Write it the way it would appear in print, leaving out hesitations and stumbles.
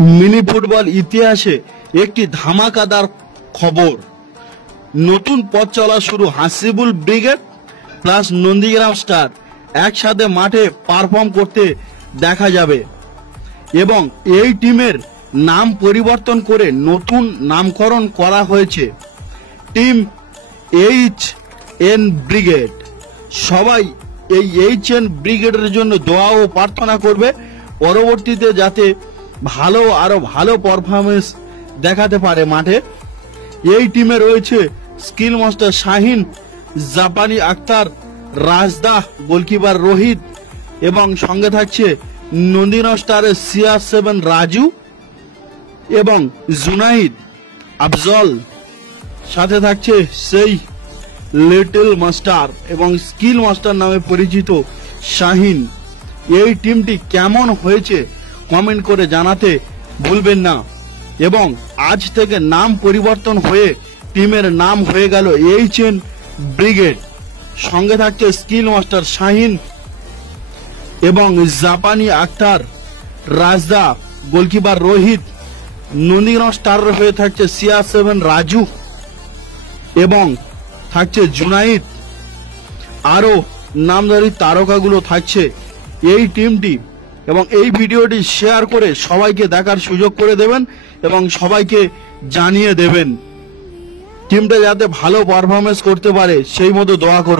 Mini football ইতিহাসে একটি ধামাকাদার খবর। নতুন পথ চলা শুরু। Hasibul brigade plus Nandigram star একসাথে মাঠে পারফর্ম করতে দেখা যাবে এবং এই টিমের নাম পরিবর্তন করে নতুন নামকরণ করা হয়েছে টিম এইচ.এন. ব্রিগেড। সবাই এই এইচ.এন. ব্রিগেডের জন্য দোয়া ও প্রার্থনা করবে পরবর্তীতে যাতে আরো ভালো পারফরমেন্স দেখাতে পারে মাঠে। এই টিমে রয়েছে স্কিল মাস্টার শাহিন, জাপানি আক্তার, রাজদাহ, গোলকিপার রোহিত এবং সঙ্গে থাকছে নন্দীগ্রাম স্টারের CR7 রাজু এবং জুনাইদ আফজল, সাথে থাকছে সেই লিটল মাস্টার এবং স্কিল মাস্টার নামে পরিচিত শাহিন। এই টিমটি কেমন হয়েছে কমেন্ট করে জানাতে ভুলবেন না। এবং আজ থেকে নাম পরিবর্তন হয়ে টিমের নাম হয়ে গেল এইচ.এন. ব্রিগেড। সঙ্গে থাকছে স্কিল মাস্টার শাহিন এবং জাপানি আক্তার, রাজদা, গোলকিপার রোহিত। নন্দীগ্রাম স্টার হয়ে থাকছে CR7 রাজু এবং থাকছে জুনাইদ। আরো নামধারী তারকাগুলো থাকছে এই টিমটি। এবং এই ভিডিওটি শেয়ার করে সবাইকে দেখার সুযোগ করে দেবেন এবং সবাইকে জানিয়ে দেবেন টিমটা যাতে ভালো পারফরমেন্স করতে পারে সেই মতো দোয়া করবেন।